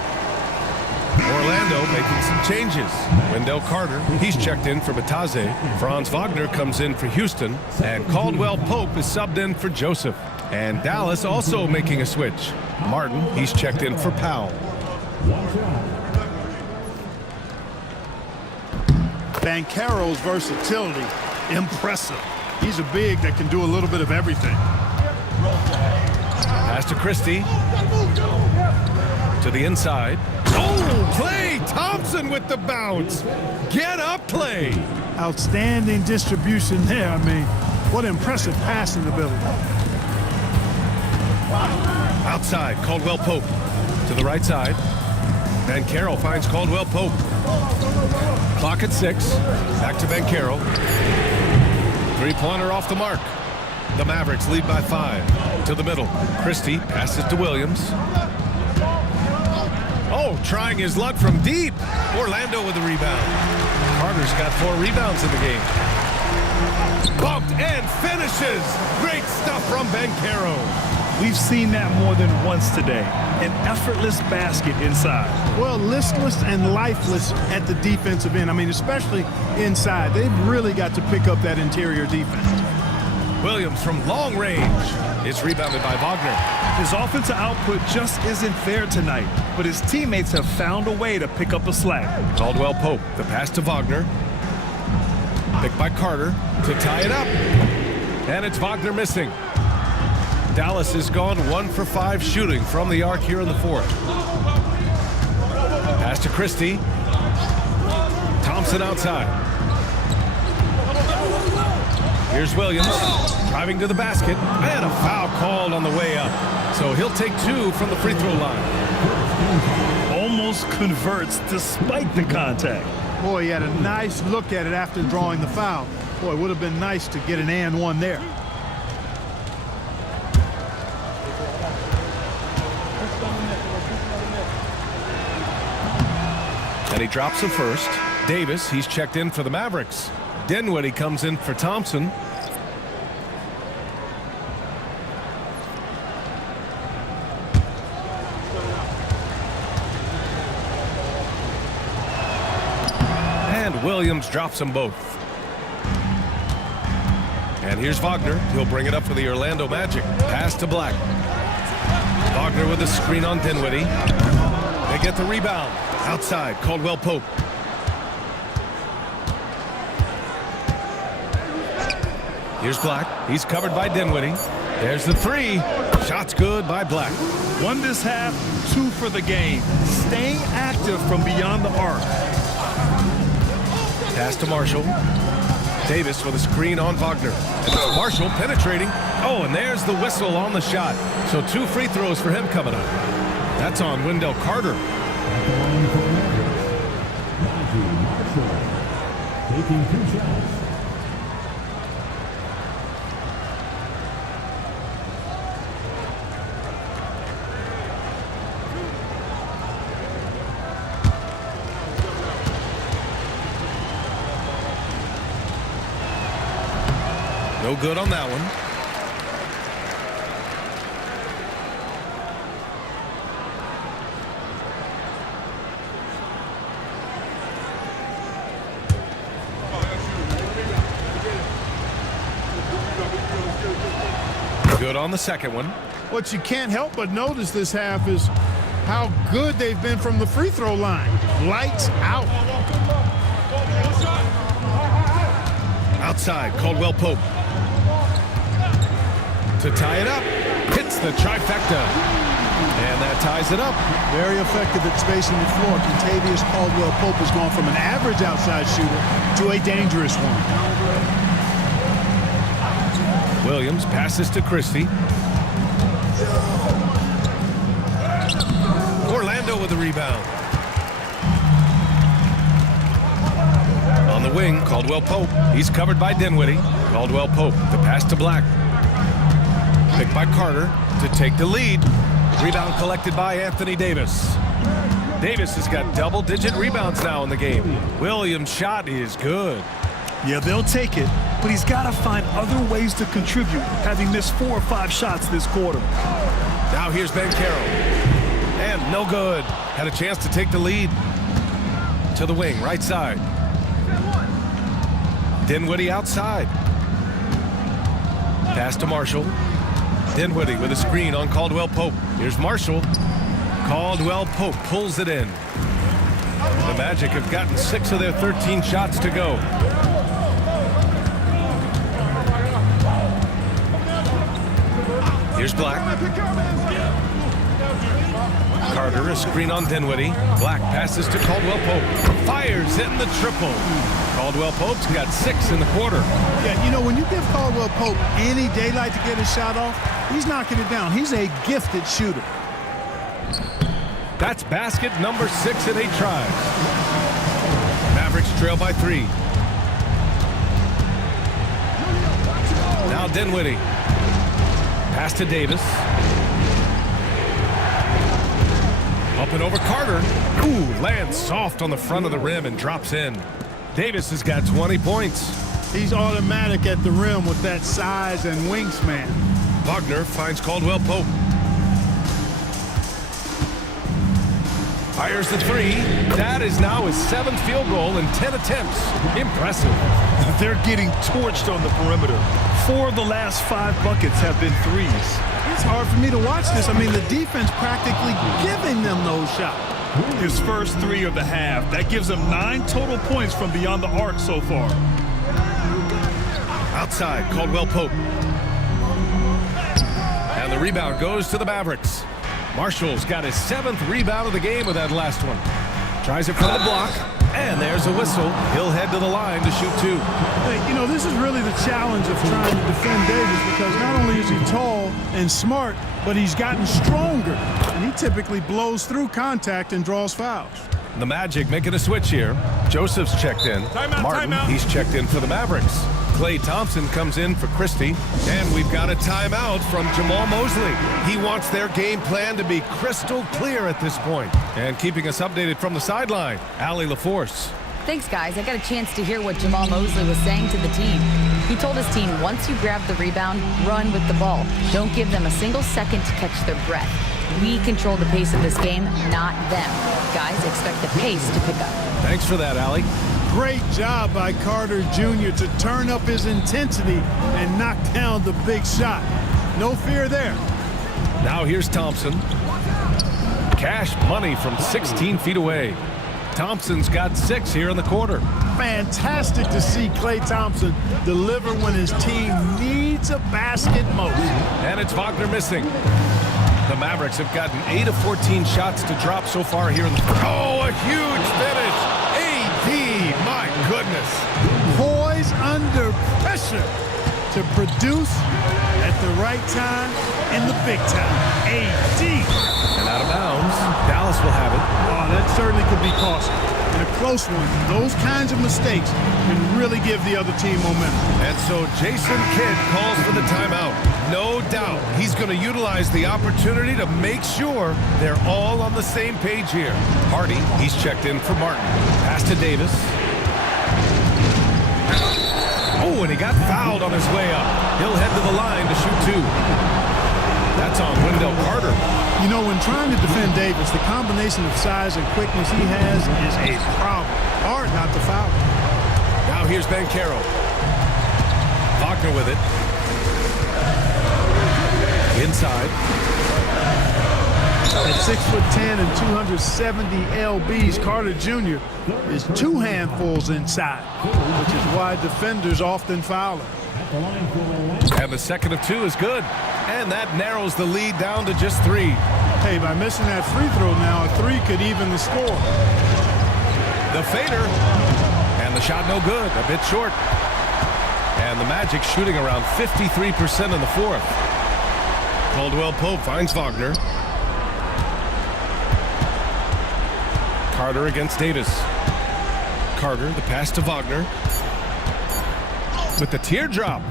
Orlando making some changes. Wendell Carter, he's checked in for Bataze. Franz Wagner comes in for Houston. And Caldwell Pope is subbed in for Joseph. And Dallas also making a switch. Martin, he's checked in for Powell. Banchero's versatility, impressive. He's a big that can do a little bit of everything. Pass to Christie. To the inside. Oh, Klay Thompson with the bounce. Get up, Klay. Outstanding distribution there. I mean, what impressive passing ability. Outside, Caldwell Pope. To the right side. Banchero finds Caldwell Pope. Clock at 6. Back to Banchero. 3-pointer off the mark. The Mavericks lead by 5. To the middle. Christie passes to Williams. Oh, trying his luck from deep. Orlando with the rebound. Carter's got 4 rebounds in the game. Bumped and finishes. Great stuff from Banchero. We've seen that more than once today. An effortless basket inside. Well, listless and lifeless at the defensive end. I mean, especially inside. They've really got to pick up that interior defense. Williams from long range. It's rebounded by Wagner. His offensive output just isn't there tonight, but his teammates have found a way to pick up the slack. Caldwell Pope, the pass to Wagner. Picked by Carter to tie it up. And it's Wagner missing. Dallas has gone 1 for 5 shooting from the arc here in the 4th. Pass to Christie. Thompson outside. Here's Williams driving to the basket, and a foul called on the way up. So he'll take 2 from the free throw line. Almost converts despite the contact. Boy, he had a nice look at it after drawing the foul. Boy, it would have been nice to get an and one there. And he drops the first. Davis, he's checked in for the Mavericks. Dinwiddie comes in for Thompson. Williams drops them both. And here's Wagner. He'll bring it up for the Orlando Magic. Pass to Black. Wagner with a screen on Dinwiddie. They get the rebound. Outside, Caldwell Pope. Here's Black. He's covered by Dinwiddie. There's the three. Shot's good by Black. 1 this half, 2 for the game. Staying active from beyond the arc. Pass to Marshall. Davis with a screen on Wagner. And Marshall penetrating. Oh, and there's the whistle on the shot. So 2 free throws for him coming up. That's on Wendell Carter. Taking 2 shots. No good on that one. Good on the second one. What you can't help but notice this half is how good they've been from the free throw line. Lights out. Outside, Caldwell Pope. To tie it up, hits the trifecta. And that ties it up. Very effective at spacing the floor. Kentavious Caldwell Pope has gone from an average outside shooter to a dangerous one. Williams passes to Christie. Orlando with the rebound. On the wing, Caldwell Pope. He's covered by Dinwiddie. Caldwell Pope, the pass to Black. Picked by Carter to take the lead. Rebound collected by Anthony Davis. Davis has got double-digit rebounds now in the game. Williams' shot is good. Yeah, they'll take it, but he's got to find other ways to contribute, having missed 4 or 5 shots this quarter. Now here's Banchero. And no good. Had a chance to take the lead. To the wing, right side. Dinwiddie outside. Pass to Marshall. Dinwiddie with a screen on Caldwell Pope. Here's Marshall. Caldwell Pope pulls it in. The Magic have gotten 6 of their 13 shots to go. Here's Black. Carter, a screen on Dinwiddie. Black passes to Caldwell Pope. Fires, hitting the triple. Caldwell Pope's got 6 in the quarter. Yeah, you know, when you give Caldwell Pope any daylight to get his shot off, he's knocking it down. He's a gifted shooter. That's basket number 6 in 8 tries. Mavericks trail by 3. Now Dinwiddie. Pass to Davis. Up and over Carter. Ooh, lands soft on the front of the rim and drops in. Davis has got 20 points. He's automatic at the rim with that size and wingspan. Wagner finds Caldwell Pope. Fires the 3. That is now his 7th field goal in 10 attempts. Impressive. They're getting torched on the perimeter. 4 of the last 5 buckets have been threes. It's hard for me to watch this. I mean, the defense practically giving them those shots. His first 3 of the half. That gives him 9 total points from beyond the arc so far. Outside, Caldwell Pope. And the rebound goes to the Mavericks. Marshall's got his 7th rebound of the game with that last one. Tries it from the block, and there's a whistle. He'll head to the line to shoot 2. Hey, you know, this is really the challenge of trying to defend Davis, because not only is he tall and smart, but he's gotten stronger. And he typically blows through contact and draws fouls. The Magic making a switch here. Joseph's checked in. Martin, he's checked in for the Mavericks. Klay Thompson comes in for Christie. And we've got a timeout from Jamal Mosley. He wants their game plan to be crystal clear at this point. And keeping us updated from the sideline, Allie LaForce. Thanks, guys. I got a chance to hear what Jamal Mosley was saying to the team. He told his team, once you grab the rebound, run with the ball. Don't give them a single second to catch their breath. We control the pace of this game, not them. Guys, expect the pace to pick up. Thanks for that, Allie. Great job by Carter Jr. to turn up his intensity and knock down the big shot. No fear there. Now here's Thompson. Cash money from 16 feet away. Thompson's got 6 here in the quarter. Fantastic to see Klay Thompson deliver when his team needs a basket most. And it's Wagner missing. The Mavericks have gotten 8 of 14 shots to drop so far here in the... Oh, a huge finish. AD, my goodness. Poise under pressure to produce at the right time in the big time. AD. And out of bounds. Dallas will have it. Oh, that certainly could be costly. In a close one, those kinds of mistakes can really give the other team momentum. And so Jason Kidd calls for the timeout. No doubt he's going to utilize the opportunity to make sure they're all on the same page here. Hardy, he's checked in for Martin. Pass to Davis. Oh, and he got fouled on his way up. He'll head to the line to shoot 2. That's on Wendell Carter. You know, when trying to defend Davis, the combination of size and quickness he has is a problem. Hard not to foul. Now here's Banchero. Wagner with it. Inside. At 6'10" and 270 lbs, Carter Jr. is 2 handfuls inside, which is why defenders often foul him. And the second of 2 is good. And that narrows the lead down to just 3. Hey, by missing that free throw now, a 3 could even the score. The fader. And the shot no good. A bit short. And the Magic shooting around 53% in the 4th. Caldwell Pope finds Wagner. Carter against Davis. Carter, the pass to Wagner. With the teardrop.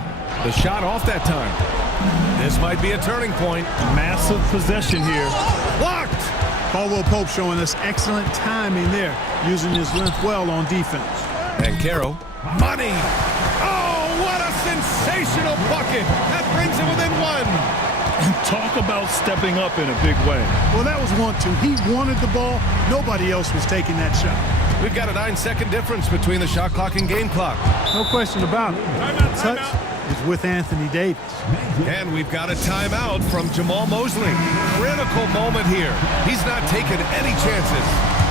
The shot off that time. This might be a turning point. Massive possession here. Blocked! Caldwell Pope showing us excellent timing there, using his length well on defense. And Caro. Money! Oh, what a sensational bucket! That brings him within 1. Talk about stepping up in a big way. Well, that was 1-2. He wanted the ball. Nobody else was taking that shot. We've got a 9-second difference between the shot clock and game clock. No question about it. Touch is with Anthony Davis. And we've got a timeout from Jamal Mosley. Critical moment here. He's not taking any chances.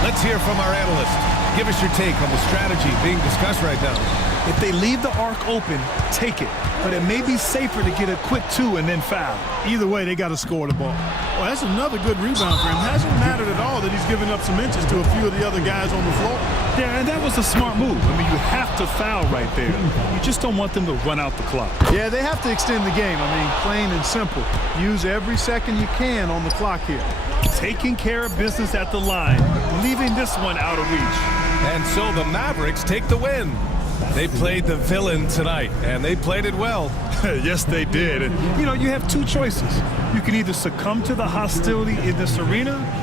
Let's hear from our analyst. Give us your take on the strategy being discussed right now. If they leave the arc open, take it. But it may be safer to get a quick 2 and then foul. Either way, they got to score the ball. Well, that's another good rebound for him. Hasn't mattered at all that he's giving up some inches to a few of the other guys on the floor. Yeah, and that was a smart move. I mean, you have to foul right there. You just don't want them to run out the clock. Yeah, they have to extend the game. I mean, plain and simple. Use every second you can on the clock here. Taking care of business at the line, leaving this one out of reach. And so the Mavericks take the win. They played the villain tonight, and they played it well. Yes, they did. And, you know, you have 2 choices. You can either succumb to the hostility in this arena,